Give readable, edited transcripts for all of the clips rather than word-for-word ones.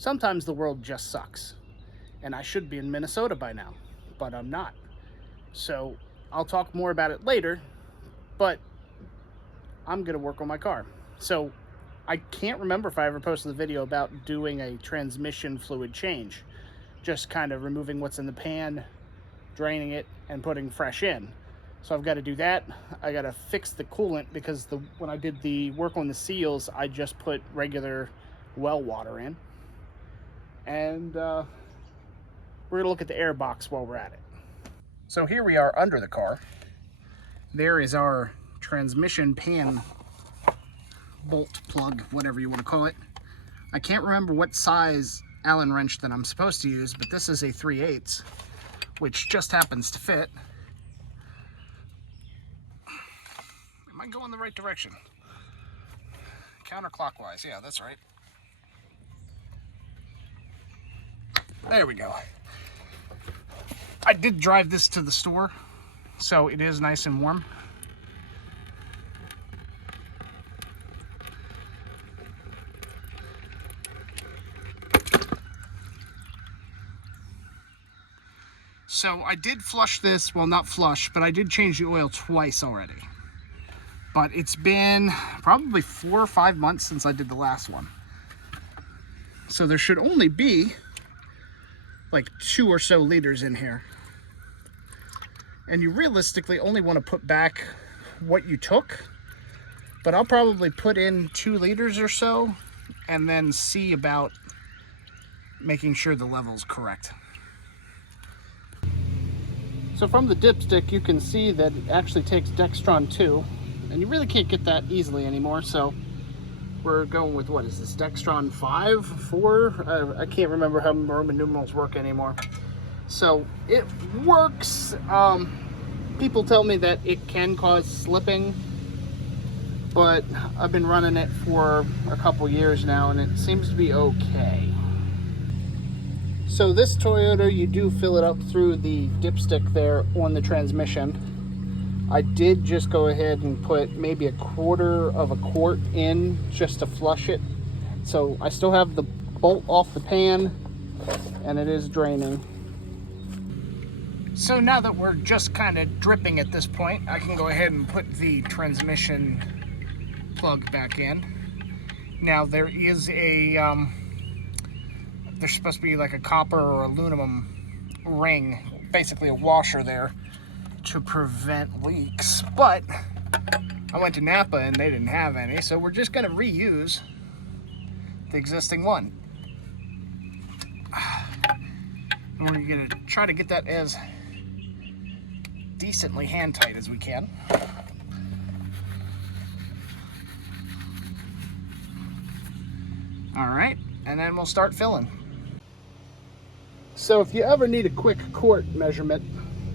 sometimes the world just sucks. And I should be in Minnesota by now, but I'm not. So I'll talk more about it later, but I'm gonna work on my car. So I can't remember if I ever posted the video about doing a transmission fluid change. Just kind of removing what's in the pan, draining it, and putting fresh in. So I've got to do that. I got to fix the coolant because when I did the work on the seals, I just put regular well water in. And we're going to look at the air box while we're at it. So here we are under the car. There is our transmission pan bolt plug, whatever you want to call it. I can't remember what size Allen wrench that I'm supposed to use, but this is a 3/8, which just happens to fit. Am I going the right direction? Counterclockwise, yeah, that's right. There we go. I did drive this to the store, so it is nice and warm. So I did flush this, well, not flush, but I did change the oil twice already. But it's been probably 4 or 5 months since I did the last one. So there should only be like 2 or so liters in here. And you realistically only want to put back what you took, but I'll probably put in 2 liters or so and then see about making sure the level's correct. So from the dipstick, you can see that it actually takes Dextron 2, and you really can't get that easily anymore. So we're going with, what is this, Dextron 5, 4? I can't remember how Roman numerals work anymore. So it works. People tell me that it can cause slipping, but I've been running it for a couple years now, and it seems to be okay. So this Toyota, you do fill it up through the dipstick there on the transmission. I did just go ahead and put maybe 1/4 of a quart in just to flush it. So I still have the bolt off the pan, and it is draining. So now that we're just kind of dripping at this point, I can go ahead and put the transmission plug back in. Now there is a there's supposed to be like a copper or aluminum ring, basically a washer there to prevent leaks, but I went to Napa and they didn't have any, so we're just going to reuse the existing one. And we're going to try to get that as decently hand tight as we can. All right, and then we'll start filling. So if you ever need a quick quart measurement,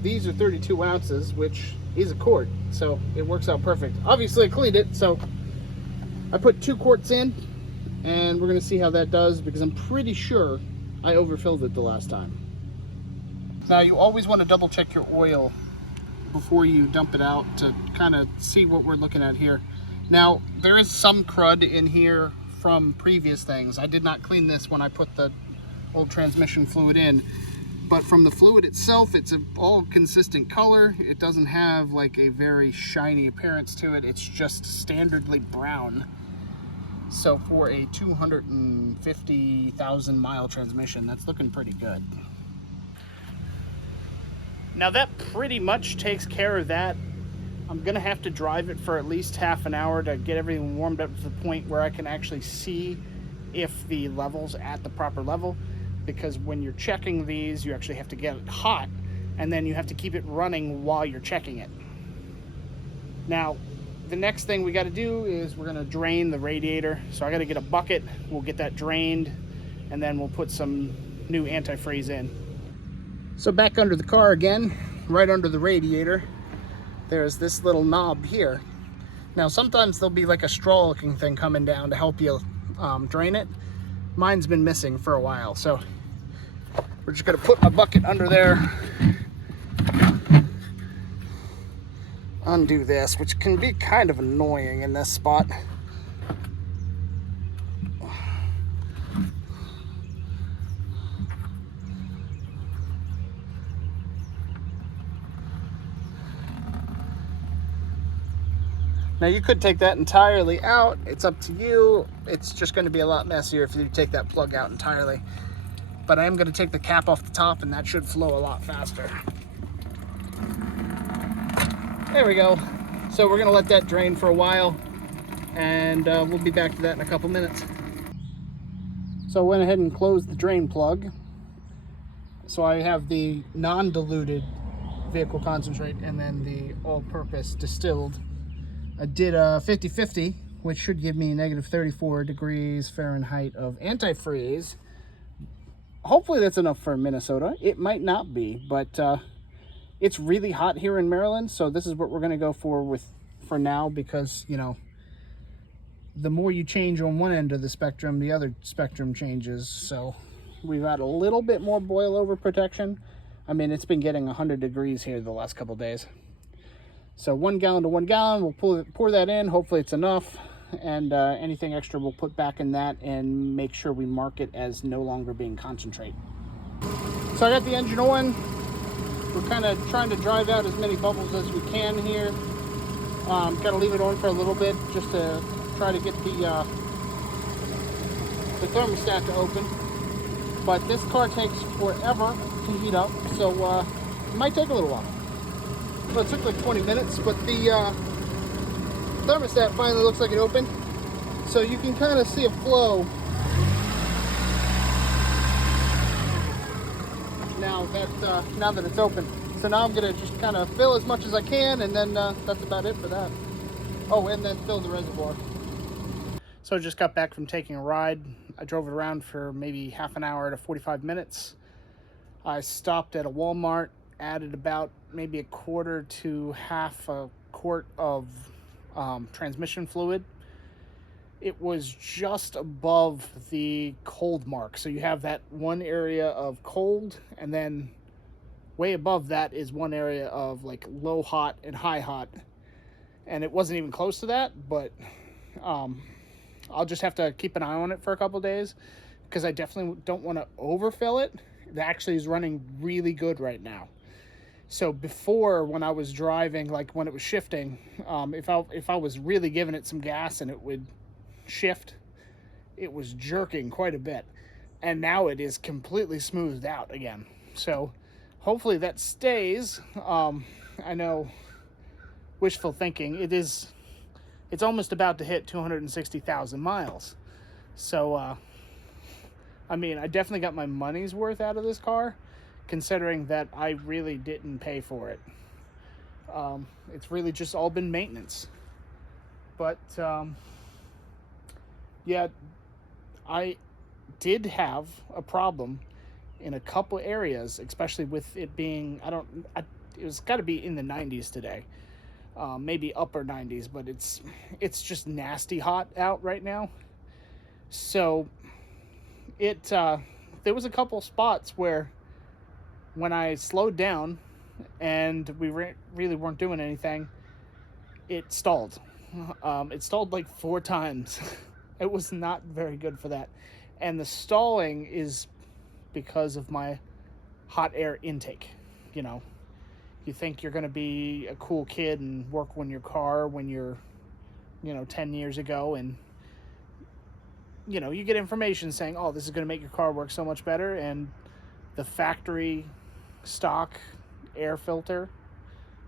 these are 32 ounces, which is a quart, so it works out perfect. Obviously I cleaned it, so I put 2 quarts in, and we're gonna see how that does, because I'm pretty sure I overfilled it the last time. Now you always want to double check your oil before you dump it out to kind of see what we're looking at here. Now there is some crud in here from previous things. I did not clean this when I put the old transmission fluid in, but from the fluid itself, it's an all consistent color. It doesn't have like a very shiny appearance to it. It's just standardly brown. So for a 250,000 mile transmission, that's looking pretty good. Now that pretty much takes care of that. I'm gonna have to drive it for at least half an hour to get everything warmed up to the point where I can actually see if the level's at the proper level, because when you're checking these, you actually have to get it hot, and then you have to keep it running while you're checking it. Now, the next thing we gotta do is we're gonna drain the radiator. So I gotta get a bucket, we'll get that drained, and then we'll put some new antifreeze in. So back under the car again, right under the radiator, there's this little knob here. Now sometimes there'll be like a straw looking thing coming down to help you drain it. Mine's been missing for a while, so we're just gonna put my bucket under there, undo this, which can be kind of annoying in this spot. Now you could take that entirely out. It's up to you. It's just going to be a lot messier if you take that plug out entirely. But I am going to take the cap off the top, and that should flow a lot faster. There we go. So we're going to let that drain for a while, and we'll be back to that in a couple minutes. So I went ahead and closed the drain plug. So I have the non-diluted vehicle concentrate and then the all-purpose distilled. I did a 50-50, which should give me negative 34 degrees Fahrenheit of antifreeze. Hopefully that's enough for Minnesota. It might not be, but it's really hot here in Maryland, so this is what we're going to go for now, because, you know, the more you change on one end of the spectrum, the other spectrum changes. So we've got a little bit more boil over protection. I mean, it's been getting 100 degrees here the last couple days. So 1 gallon to 1 gallon, we'll pour that in. Hopefully it's enough. And anything extra we'll put back in that and make sure we mark it as no longer being concentrate. So I got the engine on. We're kind of trying to drive out as many bubbles as we can here. Got to leave it on for a little bit just to try to get the thermostat to open. But this car takes forever to heat up, so it might take a little while. Well, it took like 20 minutes, but the thermostat finally looks like it opened. So you can kind of see a flow now that it's open. So now I'm gonna just kind of fill as much as I can, and then that's about it for that. Oh, and then fill the reservoir. So I just got back from taking a ride. I drove it around for maybe half an hour to 45 minutes. I stopped at a Walmart, added about maybe a quarter to half a quart of transmission fluid. It was just above the cold mark. So you have that one area of cold, and then way above that is one area of like low hot and high hot. And it wasn't even close to that, but I'll just have to keep an eye on it for a couple days, because I definitely don't want to overfill it. It actually is running really good right now. So before, when I was driving, like when it was shifting, if I was really giving it some gas and it would shift, it was jerking quite a bit. And now it is completely smoothed out again. So hopefully that stays. I know, wishful thinking, it's almost about to hit 260,000 miles. So, I mean, I definitely got my money's worth out of this car, considering that I really didn't pay for it. It's really just all been maintenance. But, yeah, I did have a problem in a couple areas, especially with it being, it was got to be in the 90s today. Maybe upper 90s, but it's just nasty hot out right now. So there was a couple spots where when I slowed down and we really weren't doing anything, it stalled. It stalled like 4 times. It was not very good for that. And the stalling is because of my hot air intake. You know, you think you're going to be a cool kid and work on your car when you're, 10 years ago, and, you get information saying, oh, this is going to make your car work so much better, and the factory stock air filter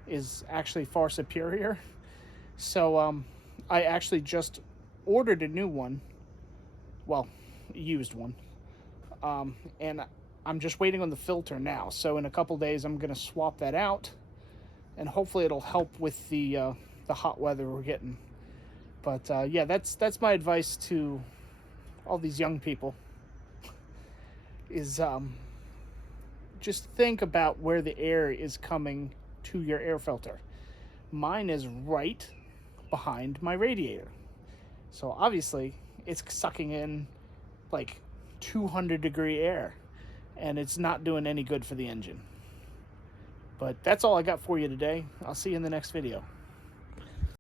is actually far superior. So I actually just ordered a new one, well, a used one, and I'm just waiting on the filter now. So in a couple days, I'm going to swap that out, and hopefully it'll help with the hot weather we're getting. But yeah, that's my advice to all these young people, is just think about where the air is coming to your air filter. Mine is right behind my radiator. So obviously it's sucking in like 200-degree air, and it's not doing any good for the engine. But that's all I got for you today. I'll see you in the next video.